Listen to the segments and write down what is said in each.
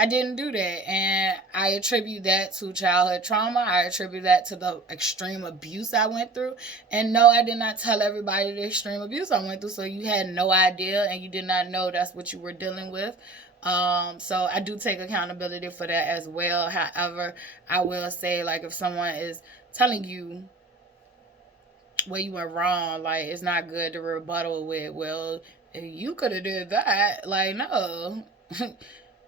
I didn't do that. And I attribute that to childhood trauma. I attribute that to the extreme abuse I went through. And no, I did not tell everybody the extreme abuse I went through. So you had no idea and you did not know that's what you were dealing with. So I do take accountability for that as well. However, I will say, like, if someone is telling you where you went wrong, like, it's not good to rebuttal with, well, you could have did that. Like, no.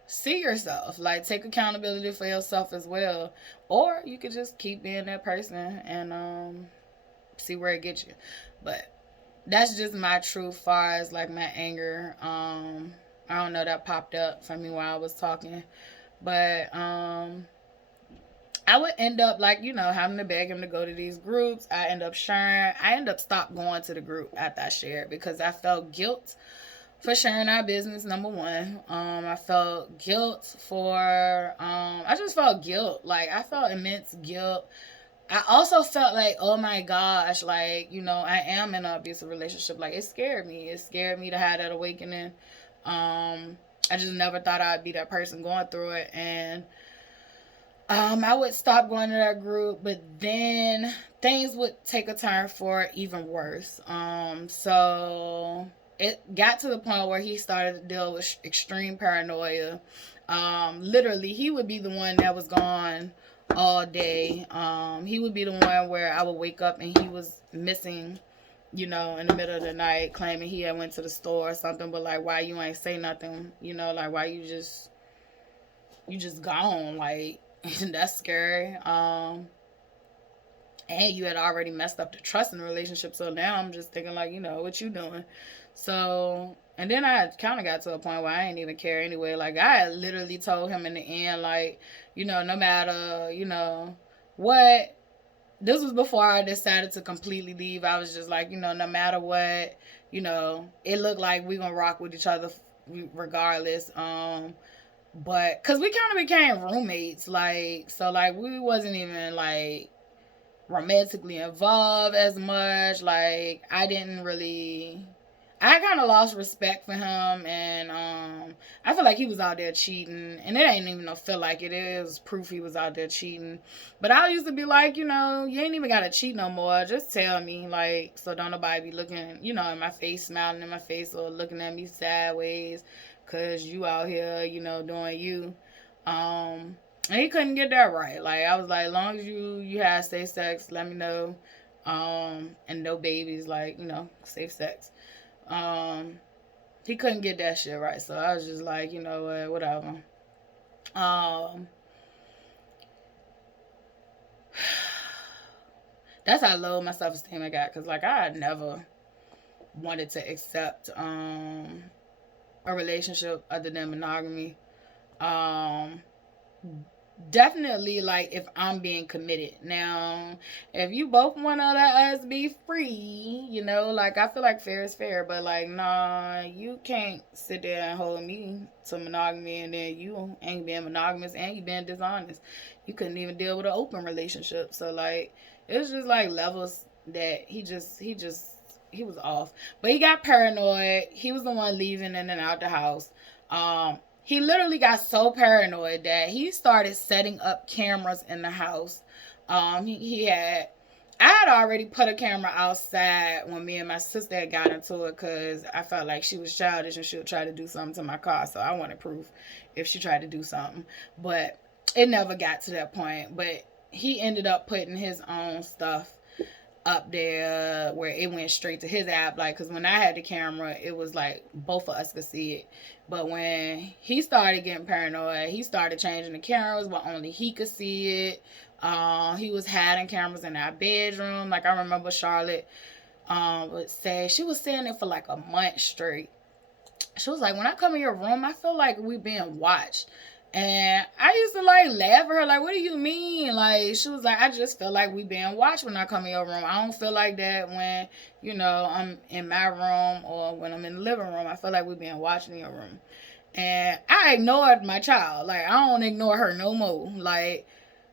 See yourself, like, take accountability for yourself as well, or you could just keep being that person and see where it gets you. But that's just my truth far as like my anger. I don't know, that popped up for me while I was talking, but I would end up, like, having to beg him to go to these groups. I end up sharing. I end up stop going to the group after I shared because I felt guilt for sharing our business. Number one, I felt guilt for. I just felt guilt. Like, I felt immense guilt. I also felt like, oh my gosh, like, I am in an abusive relationship. Like, it scared me. It scared me to have that awakening. I just never thought I'd be that person going through it, and I would stop going to that group, but then things would take a turn for even worse. So it got to the point where he started to deal with extreme paranoia. Literally, he would be the one that was gone all day. He would be the one where I would wake up and he was missing, in the middle of the night, claiming he had went to the store or something. But like, why you ain't say nothing? Like, why you just gone? Like, that's scary. And you had already messed up the trust in the relationship. So now I'm just thinking, like, what you doing? So, and then I kind of got to a point where I didn't even care anyway. Like, I literally told him in the end, like, no matter, what. This was before I decided to completely leave. I was just like, no matter what, it looked like we gonna rock with each other regardless. But because we kind of became roommates, like, so, like, we wasn't even like romantically involved as much. Like, I kind of lost respect for him, and I feel like he was out there cheating, and it ain't even no feel like it is proof he was out there cheating. But I used to be like, you ain't even gotta cheat no more. Just tell me, like, so don't nobody be looking, in my face, smiling in my face, or looking at me sideways, cause you out here, doing you. And he couldn't get that right. Like, I was like, as long as you have safe sex, let me know. And no babies, like, safe sex. Um, he couldn't get that shit right. So I was just like, you know what, whatever. Um, that's how low my self esteem I got. Cause like, I had never wanted to accept a relationship other than monogamy. Um, Definitely, like, if I'm being committed. Now, if you both want to let us be free, like, I feel like fair is fair, but like, nah, you can't sit there and hold me to monogamy and then you ain't being monogamous and you being dishonest. You couldn't even deal with an open relationship. So like, it was just like levels that he was off. But he got paranoid. He was the one leaving in and out the house. He literally got so paranoid that he started setting up cameras in the house. He had, I had already put a camera outside when me and my sister had got into it because I felt like she was childish and she would try to do something to my car. So I wanted proof if she tried to do something. But it never got to that point. But he ended up putting his own stuff up there where it went straight to his app. Like, because when I had the camera, it was like both of us could see it. But when he started getting paranoid, he started changing the cameras where only he could see it. He was hiding cameras in our bedroom. Like, I remember Charlotte would say, she was saying it for like a month straight. She was like, when I come in your room, I feel like we being watched. And I used to like laugh at her, like, what do you mean? Like, she was like, I just feel like we being watched when I come in your room. I don't feel like that when, I'm in my room or when I'm in the living room. I feel like we being watched in your room. And I ignored my child. Like, I don't ignore her no more. Like,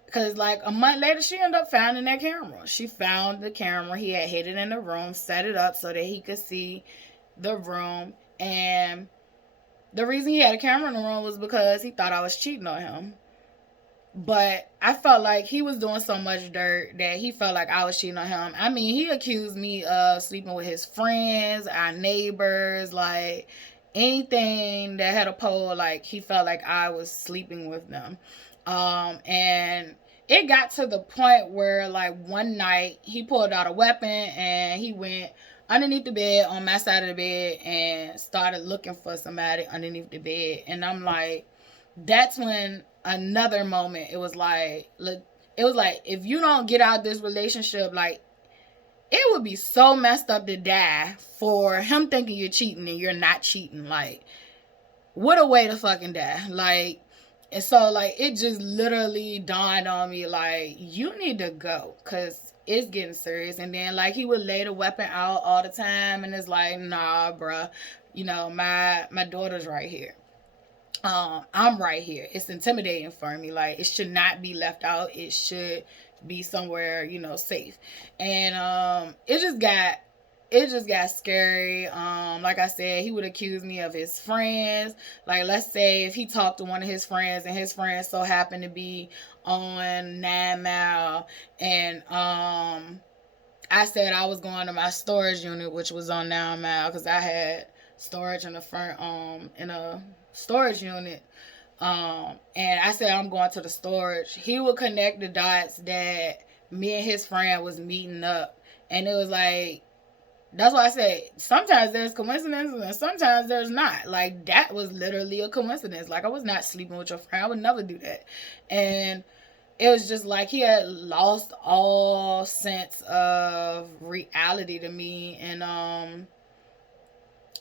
because like a month later, she ended up finding that camera. She found the camera. He had hid it in the room, set it up so that he could see the room. And The reason he had a camera in the room was because he thought I was cheating on him. But I felt like he was doing so much dirt that he felt like I was cheating on him. I mean, he accused me of sleeping with his friends, our neighbors, like anything that had a pole, like he felt like I was sleeping with them. And it got to the point where like one night he pulled out a weapon and he went underneath the bed on my side of the bed and started looking for somebody underneath the bed. And I'm like, that's when another moment it was like, look, it was like, if you don't get out of this relationship, like it would be so messed up to die for him thinking you're cheating and you're not cheating. Like, what a way to fucking die. Like, and so like it just literally dawned on me like, you need to go because it's getting serious. And then like he would lay the weapon out all the time and it's like, nah, bruh, you know, my daughter's right here. I'm right here. It's intimidating for me. Like, it should not be left out. It should be somewhere, you know, safe. And it just got scary. Like I said, he would accuse me of his friends. Like, let's say if he talked to one of his friends and his friends so happened to be on 9 Mile, and I said I was going to my storage unit, which was on 9 Mile, because I had storage in the front, in a storage unit. And I said I'm going to the storage. He would connect the dots that me and his friend was meeting up, and it was like, that's why I say sometimes there's coincidences and sometimes there's not. Like, that was literally a coincidence. Like, I was not sleeping with your friend. I would never do that. And it was just like he had lost all sense of reality to me. And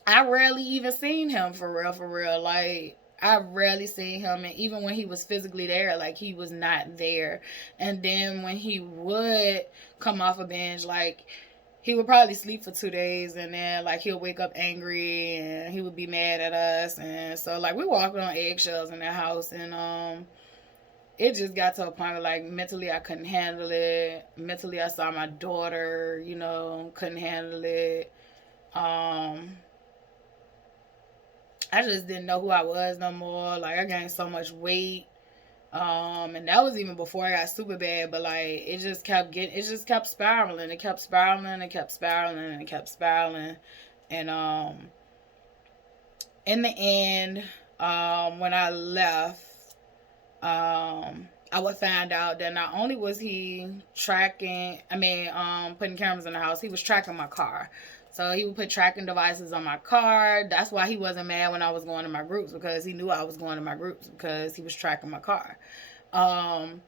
I rarely even seen him for real, for real. Like, I rarely seen him, and even when he was physically there, like he was not there. And then when he would come off a binge, like he would probably sleep for 2 days, and then like he'll wake up angry, and he would be mad at us, and so like we walked on eggshells in the house, and it just got to a point where like mentally I couldn't handle it. Mentally I saw my daughter, you know, couldn't handle it. I just didn't know who I was no more. Like, I gained so much weight. And that was even before I got super bad, but like it just kept spiraling. It kept spiraling, it kept spiraling, and it kept spiraling. And in the end, when I left, I would find out that not only was he putting cameras in the house, he was tracking my car. So he would put tracking devices on my car. That's why he wasn't mad when I was going to my groups, because he knew I was going to my groups because he was tracking my car. But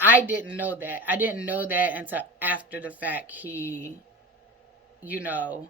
I didn't know that. I didn't know that until after the fact. He, you know,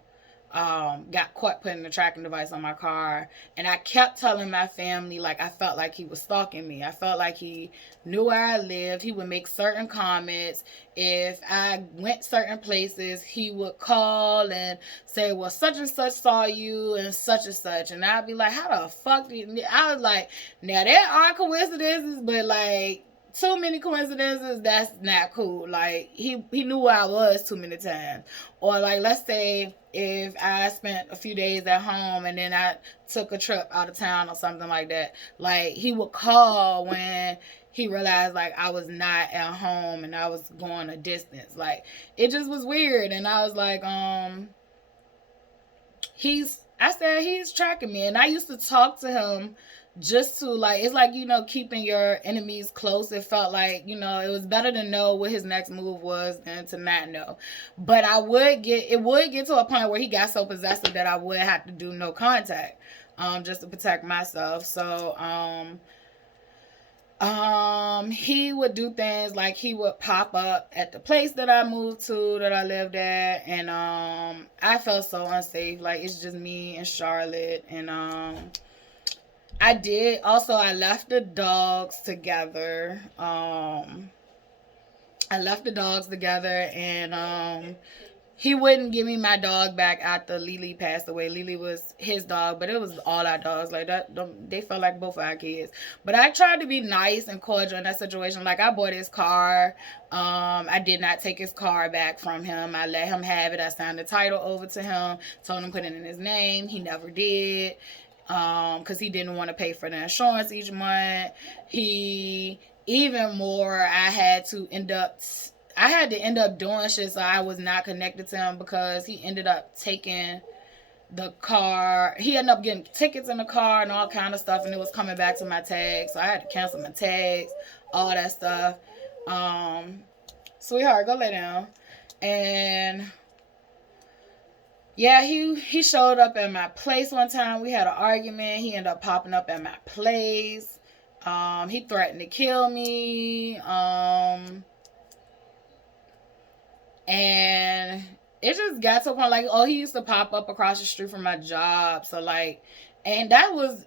got caught putting the tracking device on my car. And I kept telling my family, like, I felt like he was stalking me. I felt like he knew where I lived. He would make certain comments. If I went certain places, he would call and say, well, such and such saw you and such. And I'd be like, how the fuck did you? I was like, now there are coincidences, but like, too many coincidences, that's not cool. Like, he knew where I was too many times. Or like, let's say if I spent a few days at home and then I took a trip out of town or something like that, like he would call when he realized like I was not at home and I was going a distance. Like, it just was weird. And I was like, I said he's tracking me. And I used to talk to him just to like, it's like, you know, keeping your enemies close. It felt like, you know, it was better to know what his next move was than to not know. But it would get to a point where he got so possessive that I would have to do no contact, just to protect myself. So he would do things like he would pop up at the place that I moved to, that I lived at, and I felt so unsafe. Like, it's just me and Charlotte. And I left the dogs together. And he wouldn't give me my dog back after Lily passed away. Lily was his dog, but it was all our dogs. Like, that, they felt like both of our kids. But I tried to be nice and cordial in that situation. Like, I bought his car. I did not take his car back from him. I let him have it. I signed the title over to him. Told him to put it in his name. He never did. because he didn't want to pay for the insurance each month. He even more, I had to end up doing shit so I was not connected to him, because he ended up taking the car. He ended up getting tickets in the car and all kind of stuff, and it was coming back to my tags, so I had to cancel my tags, all that stuff. Sweetheart, go lay down. And yeah, he showed up at my place one time. We had an argument. He ended up popping up at my place. He threatened to kill me. And it just got to a point like, oh, he used to pop up across the street from my job. So like, and that was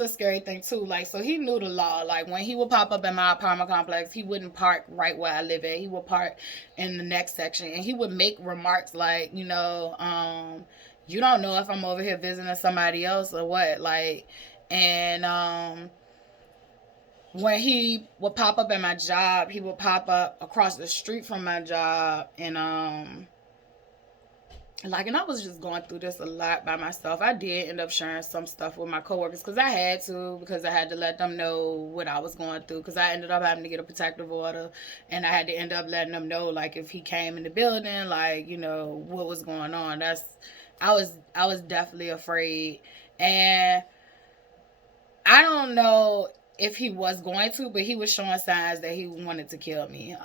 a scary thing too. Like, so he knew the law. Like, when he would pop up in my apartment complex, he wouldn't park right where I live at. He would park in the next section, and he would make remarks like, you don't know if I'm over here visiting somebody else or what. Like, and when he would pop up at my job, he would pop up across the street from my job, and and I was just going through this a lot by myself. I did end up sharing some stuff with my coworkers because I had to let them know what I was going through, because I ended up having to get a protective order, and I had to end up letting them know, like, if he came in the building, like, what was going on. I was definitely afraid, and I don't know if he was going to, but he was showing signs that he wanted to kill me.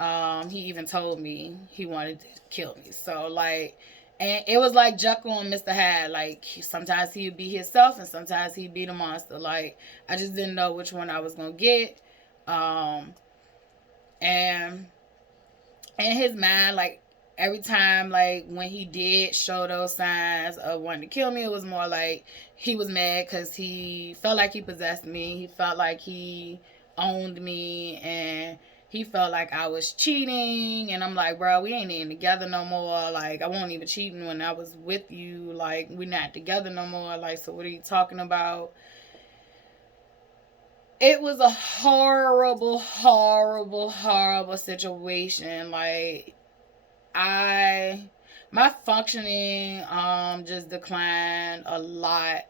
He even told me he wanted to kill me. So, like, and it was like Jekyll and Mr. Hyde. Like, sometimes he'd be himself, and sometimes he'd be the monster. Like, I just didn't know which one I was going to get. And in his mind, like, every time, like, when he did show those signs of wanting to kill me, it was more like he was mad because he felt like he possessed me. He felt like he owned me, and he felt like I was cheating. And I'm like, bro, we ain't even together no more. Like, I wasn't even cheating when I was with you. Like, we're not together no more. Like, so what are you talking about? It was a horrible, horrible, horrible situation. Like, my functioning just declined a lot.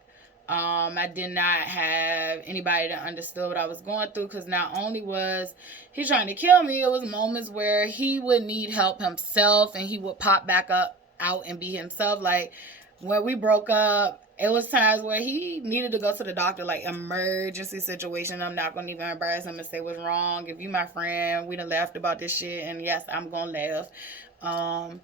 I did not have anybody that understood what I was going through, because not only was he trying to kill me, it was moments where he would need help himself, and he would pop back up out and be himself. Like, when we broke up, it was times where he needed to go to the doctor, like, emergency situation. I'm not going to even embarrass him and say what's wrong. If you my friend, we done laughed about this shit, and yes, I'm going to laugh.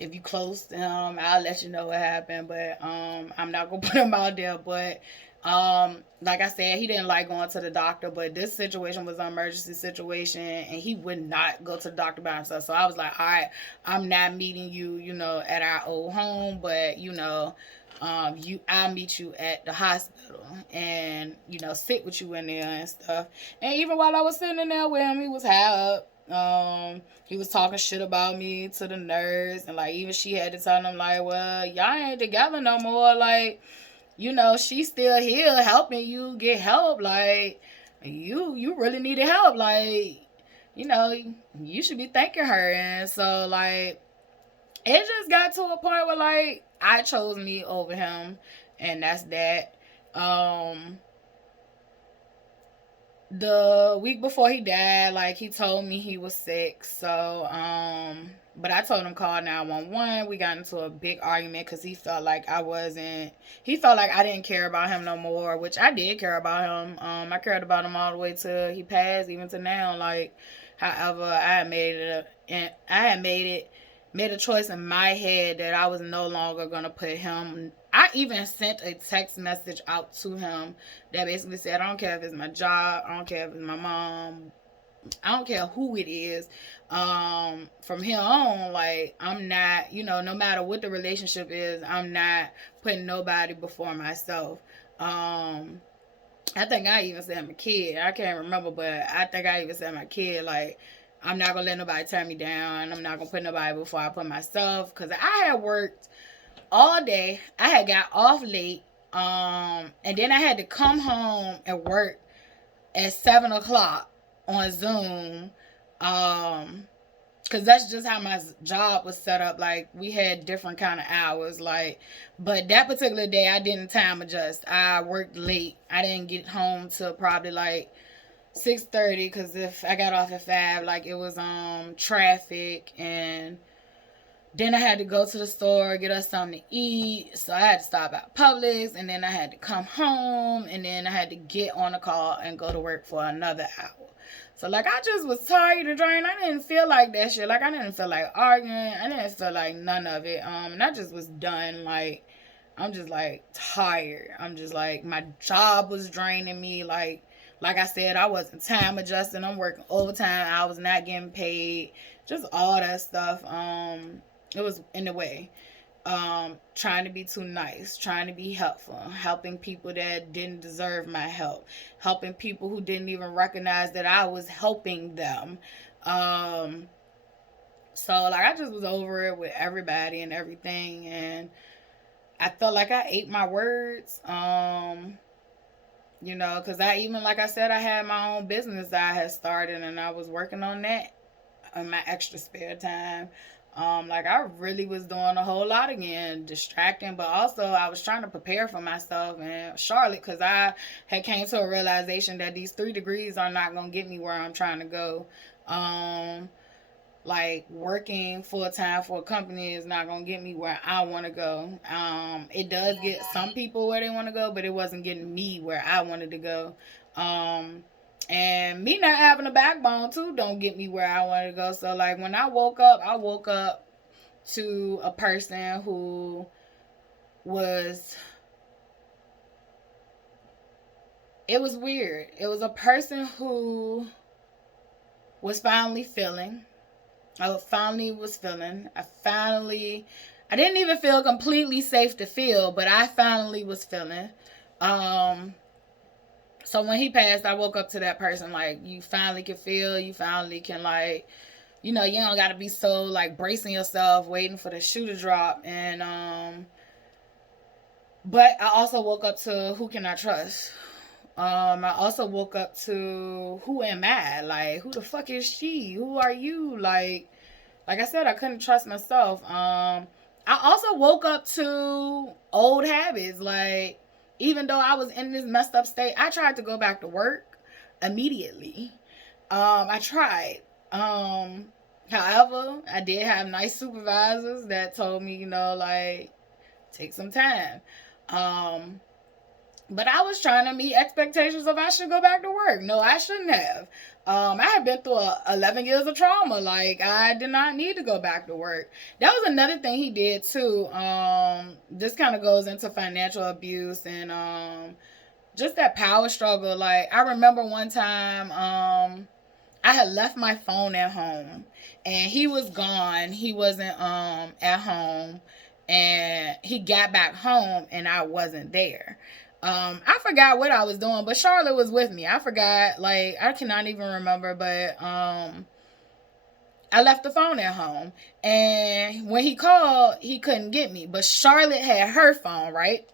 If you close to him, I'll let you know what happened, but I'm not gonna put him out there. But like I said, he didn't like going to the doctor, but this situation was an emergency situation, and he would not go to the doctor by himself. So I was like, all right, I'm not meeting you, at our old home, but I'll meet you at the hospital, and sit with you in there and stuff. And even while I was sitting in there with him, he was high up. He was talking shit about me to the nurse, and like, even she had to tell him, like, well, y'all ain't together no more. Like, she's still here helping you get help. Like, you really needed help. Like, you should be thanking her. And so, like, it just got to a point where, like, I chose me over him, and that's that. The week before he died, like, he told me he was sick. So, but I told him call 911. We got into a big argument because he felt like I didn't care about him no more, which I did care about him. I cared about him all the way till he passed, even to now. Like, however, I had made a choice in my head that I was no longer gonna put him. I even sent a text message out to him that basically said, I don't care if it's my job, I don't care if it's my mom, I don't care who it is. From here on, like, I'm not, no matter what the relationship is, I'm not putting nobody before myself. I think I even said my kid. I can't remember, but I think I even said my kid, like, I'm not gonna let nobody tear me down. I'm not gonna put nobody before I put myself. Because I had worked all day. I had got off late. And then I had to come home and work at 7 o'clock on Zoom. Cause that's just how my job was set up. Like we had different kind of hours. Like, but that particular day I didn't time adjust. I worked late. I didn't get home till probably like 6:30. Cause if I got off at 5, like it was traffic, and then I had to go to the store, get us something to eat. So I had to stop at Publix, and then I had to come home, and then I had to get on a call and go to work for another hour. So, like, I just was tired and drained. I didn't feel like that shit. Like, I didn't feel like arguing. I didn't feel like none of it. And I just was done. Like, I'm just, like, tired. I'm just, like, my job was draining me. Like I said, I wasn't time adjusting. I'm working overtime. I was not getting paid. Just all that stuff. It was in the way. Trying to be too nice, trying to be helpful, helping people that didn't deserve my help, helping people who didn't even recognize that I was helping them. So like I just was over it with everybody and everything, and I felt like I ate my words. Because I even, like I said, I had my own business that I had started, and I was working on that in my extra spare time. Like I really was doing a whole lot again, distracting, but also I was trying to prepare for myself and Charlotte, because I had came to a realization that these 3 degrees are not gonna get me where I'm trying to go. Like working full time for a company is not gonna get me where I want to go. It does get some people where they want to go, but it wasn't getting me where I wanted to go. And me not having a backbone too don't get me where I wanted to go. So like when I woke up to a person who was, it was weird. It was a person who was finally feeling. I finally was feeling. I didn't even feel completely safe to feel, but I finally was feeling. So when he passed, I woke up to that person like, you finally can feel, you finally can like, you don't got to be so like bracing yourself, waiting for the shoe to drop. And, but I also woke up to who can I trust? I also woke up to who am I? Like, who the fuck is she? Who are you? Like I said, I couldn't trust myself. I also woke up to old habits. Like, even though I was in this messed up state, I tried to go back to work immediately. I tried. However, I did have nice supervisors that told me, like, take some time. But I was trying to meet expectations of I should go back to work. No, I shouldn't have. I had been through 11 years of trauma. Like, I did not need to go back to work. That was another thing he did, too. This kind of goes into financial abuse and just that power struggle. Like, I remember one time I had left my phone at home. And he was gone. He wasn't at home. And he got back home, and I wasn't there. I forgot what I was doing, but Charlotte was with me. I forgot, like, I cannot even remember, but I left the phone at home. And when he called, he couldn't get me. But Charlotte had her phone, right?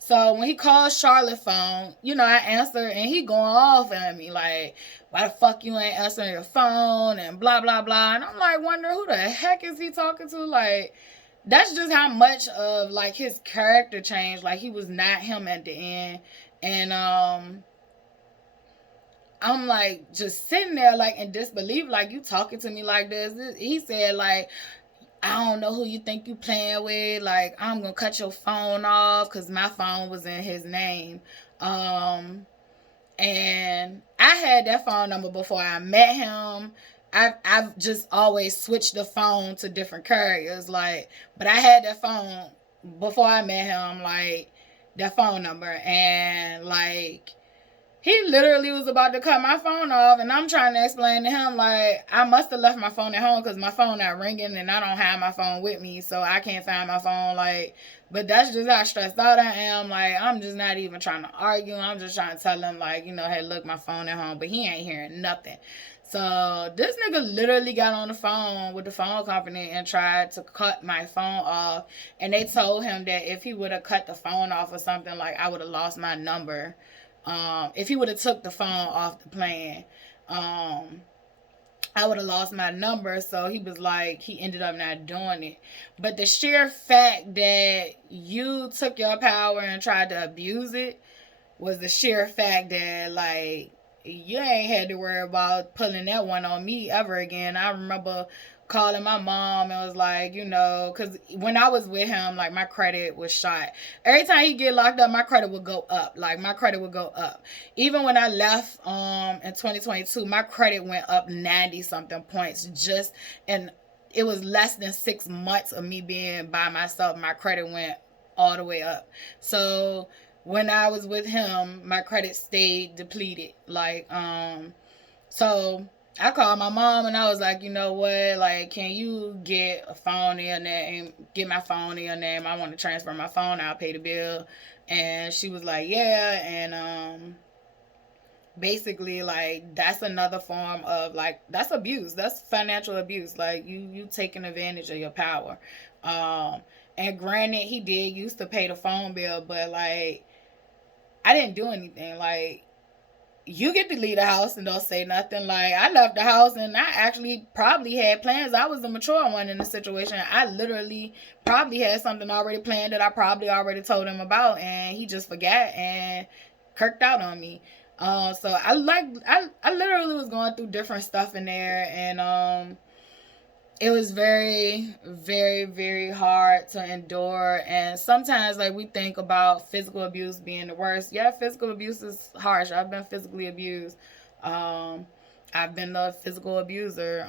So when he called Charlotte's phone, I answered, and he going off at me, like, why the fuck you ain't answering your phone, and blah, blah, blah. And I'm like, wondering who the heck is he talking to? Like, that's just how much of like his character changed. Like he was not him at the end. And I'm like just sitting there like in disbelief, like, you talking to me like this. He said like, I don't know who you think you playing with. Like, I'm gonna cut your phone off, because my phone was in his name. And I had that phone number before I met him. I've just always switched the phone to different carriers, like, but I had that phone before I met him, like, that phone number, and, like, he literally was about to cut my phone off, and I'm trying to explain to him, like, I must have left my phone at home, because my phone not ringing, and I don't have my phone with me, so I can't find my phone, like, but that's just how stressed out I am. Like, I'm just not even trying to argue. I'm just trying to tell him, like, hey, look, my phone at home, but he ain't hearing nothing. So this nigga literally got on the phone with the phone company and tried to cut my phone off. And they told him that if he would have cut the phone off or something, like, I would have lost my number. If he would have took the phone off the plan. I would have lost my number. So he was like, he ended up not doing it. But the sheer fact that you took your power and tried to abuse it was the sheer fact that, like, you ain't had to worry about pulling that one on me ever again. I remember calling my mom and was like, because when I was with him, like, my credit was shot. Every time he get locked up, my credit would go up. Like, my credit would go up. Even when I left in 2022, my credit went up 90 something points and it was less than 6 months of me being by myself. My credit went all the way up. So when I was with him, my credit stayed depleted. So I called my mom and I was like, you know what? Like, can you get a phone in your name? Get my phone in your name. I want to transfer my phone. I'll pay the bill. And she was like, yeah. And basically, like, that's another form of, like, that's abuse. That's financial abuse. Like, you taking advantage of your power. And granted, he did used to pay the phone bill, but, like, I didn't do anything. Like, you get to leave the house and don't say nothing. Like, I left the house and I actually probably had plans. I was the mature one in the situation. I literally probably had something already planned that I probably already told him about, and he just forgot and kirked out on me. So I literally was going through different stuff in there, and it was very, very, very hard to endure. And sometimes, like, we think about physical abuse being the worst. Yeah, physical abuse is harsh. I've been physically abused. I've been the physical abuser.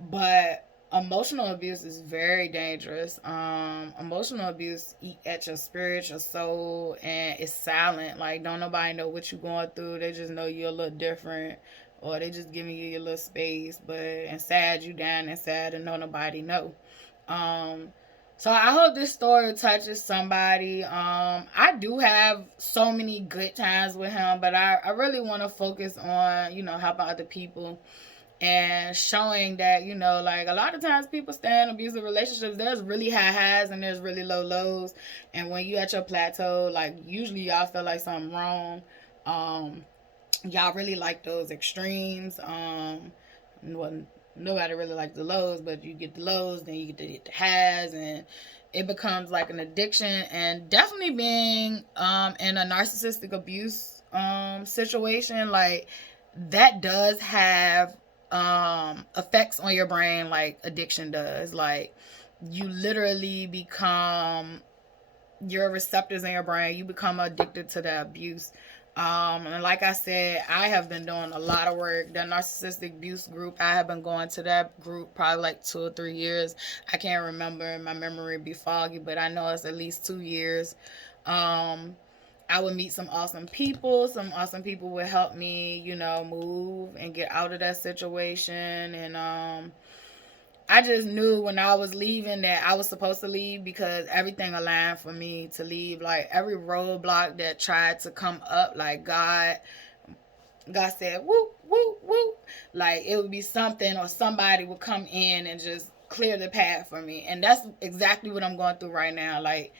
But emotional abuse is very dangerous. Emotional abuse eat at your spirit, your soul, and it's silent. Like, don't nobody know what you're going through. They just know you're a little different, or they just giving you your little space. But inside you down inside and no nobody know. So I hope this story touches somebody. I do have so many good times with him, but I really want to focus on, helping other people and showing that, like, a lot of times people stay in abusive relationships. There's really high highs and there's really low lows. And when you at your plateau, like, usually y'all feel like something wrong. Y'all really like those extremes. Nobody really likes the lows, but you get the lows, then you get the highs, and it becomes like an addiction. And definitely being in a narcissistic abuse situation, like, that does have effects on your brain like addiction does. Like, you literally become, your receptors in your brain, you become addicted to the abuse. And like I said, I have been doing a lot of work. The narcissistic abuse group, I have been going to that group probably like 2 or 3 years. I can't remember, my memory be foggy, but I know it's at least 2 years. I would meet some awesome people. Some awesome people would help me, move and get out of that situation. And I just knew when I was leaving that I was supposed to leave, because everything aligned for me to leave. Like, every roadblock that tried to come up, like, God said, whoop, whoop, whoop. Like, it would be something or somebody would come in and just clear the path for me. And that's exactly what I'm going through right now. Like,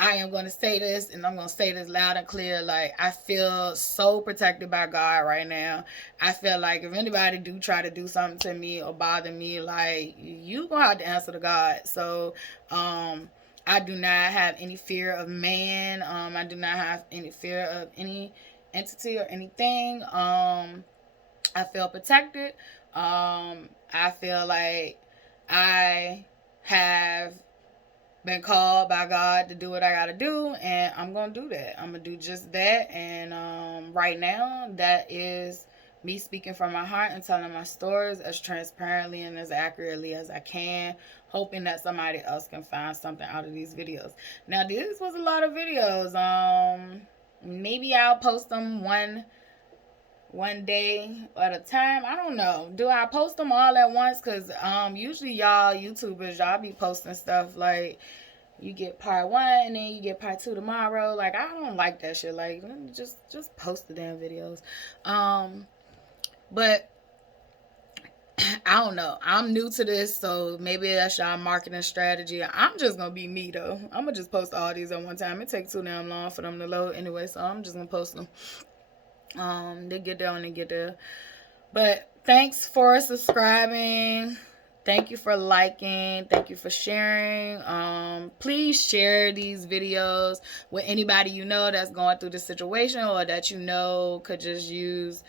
I am going to say this, and I'm going to say this loud and clear. Like, I feel so protected by God right now. I feel like if anybody do try to do something to me or bother me, like, you going to have to answer to God. So, I do not have any fear of man. I do not have any fear of any entity or anything. I feel protected. I feel like I have been called by God to do what I gotta do, and I'm gonna do that. I'm gonna do just that. And right now, that is me speaking from my heart and telling my stories as transparently and as accurately as I can, hoping that somebody else can find something out of these videos. Now, this was a lot of videos. Maybe I'll post them one day at a time. I don't know. Do I post them all at once? Because usually y'all YouTubers, y'all be posting stuff like, you get part 1 and then you get part 2 tomorrow. Like, I don't like that shit. Like, just post the damn videos. But I don't know. I'm new to this, so maybe that's y'all marketing strategy. I'm just gonna be me though. I'm gonna just post all these at one time. It takes too damn long for them to load anyway, so I'm just gonna post them. They get there when they get there. But thanks for subscribing. Thank you for liking. Thank you for sharing. Please share these videos with anybody you know that's going through this situation, or that you know could just use,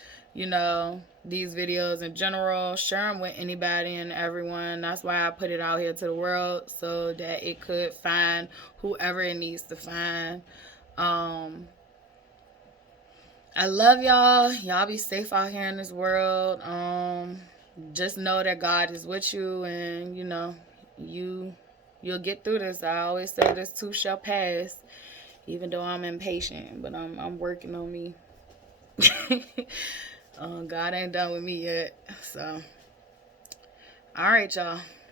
these videos in general. Share them with anybody and everyone. That's why I put it out here to the world, so that it could find whoever it needs to find. I love y'all. Y'all be safe out here in this world. Just know that God is with you, and you'll get through this. I always say this too shall pass, even though I'm impatient, but I'm working on me. God ain't done with me yet. So, all right, y'all.